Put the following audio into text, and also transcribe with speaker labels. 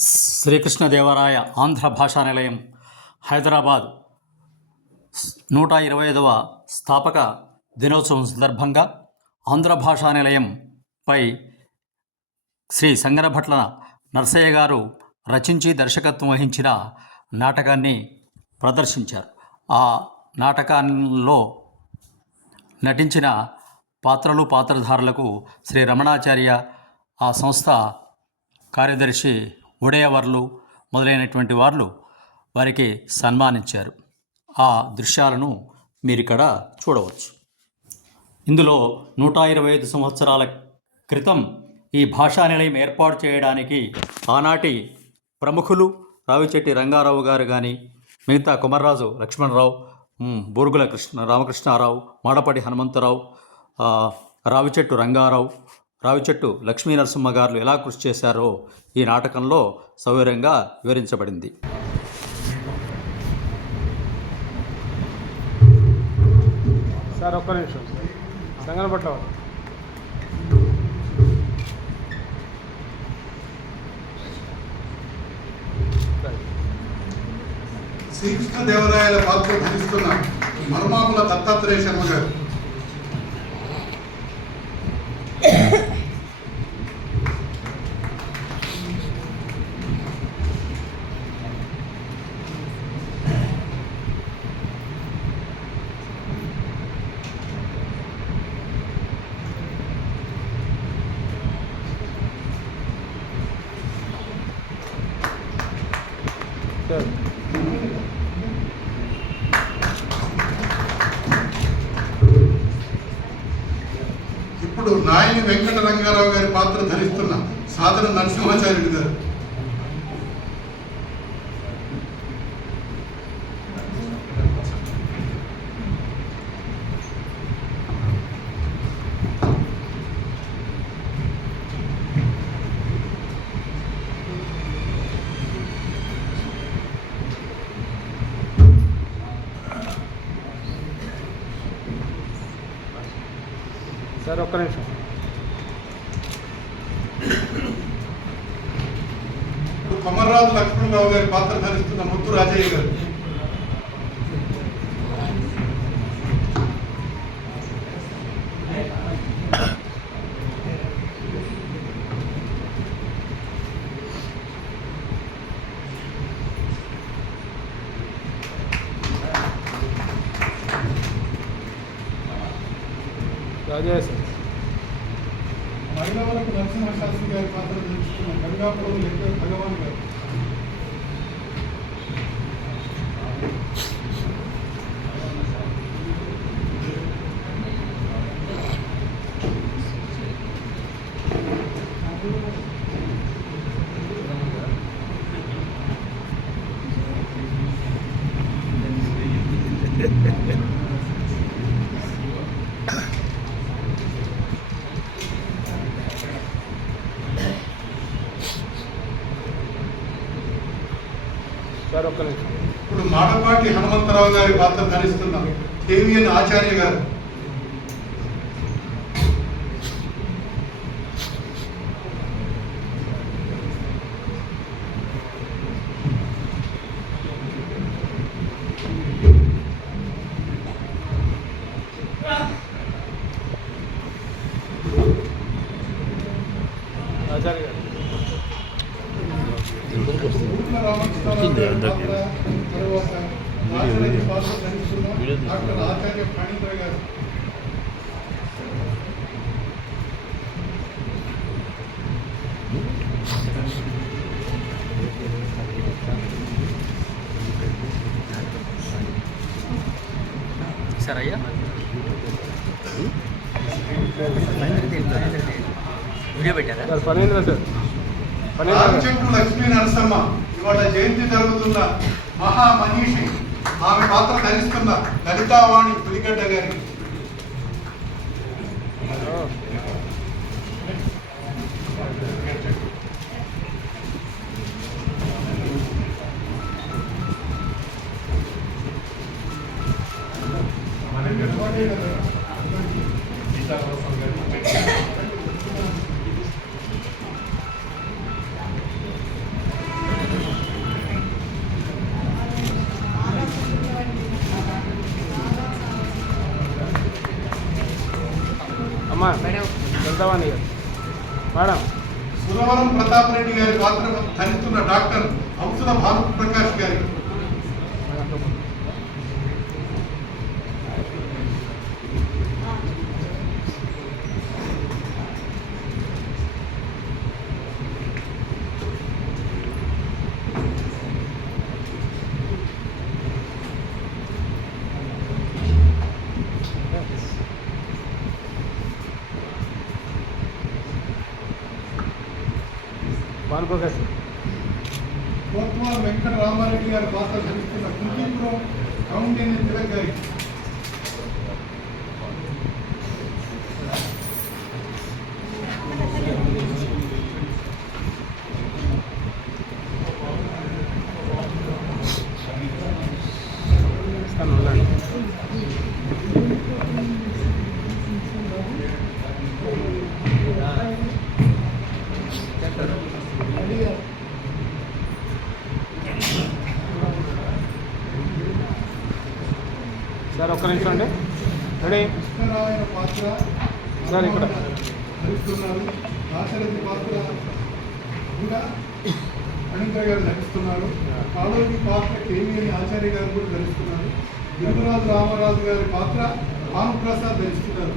Speaker 1: శ్రీకృష్ణదేవరాయ ఆంధ్ర భాషా నిలయం హైదరాబాద్. నూట ఇరవై ఐదవ స్థాపక దినోత్సవం సందర్భంగా ఆంధ్ర భాషా నిలయంపై శ్రీ సంగనభట్ల నర్సయ్య గారు రచించి దర్శకత్వం వహించిన నాటకాన్ని ప్రదర్శించారు. ఆ నాటకంలో నటించిన పాత్రలు పాత్రధారులకు శ్రీ రమణాచార్య ఆ సంస్థ కార్యదర్శి ఉడయవర్లు మొదలైనటువంటి వారు వారికి సన్మానించారు. ఆ దృశ్యాలను మీరు ఇక్కడ చూడవచ్చు. ఇందులో నూట ఇరవై ఐదు సంవత్సరాల క్రితం ఈ భాషా నిలయం ఏర్పాటు చేయడానికి ఆనాటి ప్రముఖులు రావిచెట్టి రంగారావు గారు కానీ మిగతా కుమర్రాజు లక్ష్మణరావు ఉమ్, బూరుగుల కృష్ణ రామకృష్ణారావు మాడపడి హనుమంతరావు రావిచెట్టు రంగారావు రావిచెట్టు లక్ష్మీ నరసింహ గారు ఎలా కృషి చేశారో ఈ నాటకంలో సౌకర్యంగా వివరించబడింది.
Speaker 2: సార్ ఒక్క నిమిషం. సంగనపట్ల వాళ్ళు.
Speaker 3: శ్రీకృష్ణదేవరాయల పాత్ర ధరిస్తున్న మర్మాముల దత్తాత్రేయ శర్మ గారు. నాయని వెంకట రంగారావు గారి పాత్ర ధరిస్తున్న సాధన నరసింహాచార్యుడు గారు.
Speaker 2: సార్ ఒక్క నిమిషం
Speaker 3: ఇప్పుడు కొమర్రాజు లక్ష్మణరావు గారి పాత్ర ధరిస్తున్న ముత్తు రాజయ్య గారు
Speaker 2: రాజయ్య సార్
Speaker 3: మహిళలకు నరసింహశాస్త్రి గారి పాత్ర ధరిస్తున్న గంగాపురం లెక్క భగవాన్ గారు
Speaker 2: సార్
Speaker 3: ఇప్పుడు మాడపాటి హనుమంతరావు గారి పాత్ర ధరిస్తున్న కేవీఎన్ ఆచార్య గారు.
Speaker 2: ఆచార్య గారు
Speaker 3: ఊర్ల రామకృష్ణరావు గారి పాత్ర తరువాత ఆచార్య పాత్ర ధరిస్తున్న డాక్టర్ ఆచార్య ఫణీంద్ర గారు
Speaker 1: సార్ అయ్యా వీడియో పెట్టారా
Speaker 2: ఫణీంద్ర సార్
Speaker 3: లక్ష్మీ నరసమ్మ ఇవాళ జయంతి జరుగుతున్న మహామనీషి ఆమె పాత్ర ధరిస్తున్న లలితావాణి పులిగడ్డ గారి
Speaker 2: Thank you. గారు. మేడం.
Speaker 3: సురవరం ప్రతాప్ రెడ్డి గారి పాత్ర ధరిస్తున్న డాక్టర్ హంసుల భాను ప్రకాష్ గారి
Speaker 2: భానుప్రకాష్
Speaker 3: కోత్వాల్ వెంకట రామారెడ్డి గారి పాత్ర ధరిస్తున్న కుంటీపురం కౌంటీ తిలక్ గారి
Speaker 2: సార్ ఒక్క నిమిషం అండి. రెడీ?
Speaker 3: పాత్ర
Speaker 2: సార్ ఇక్కడ.
Speaker 3: ధరిస్తున్నారు పాత్ర కూడా గారు నటిస్తున్నారు కాళోజీ పాత్ర కేవీఎన్ ఆచార్య గారు కూడా ధరిస్తున్నారు. గిరుగురాజు రామరాజు గారి పాత్ర భానుప్రసాద్ ధరిస్తున్నారు.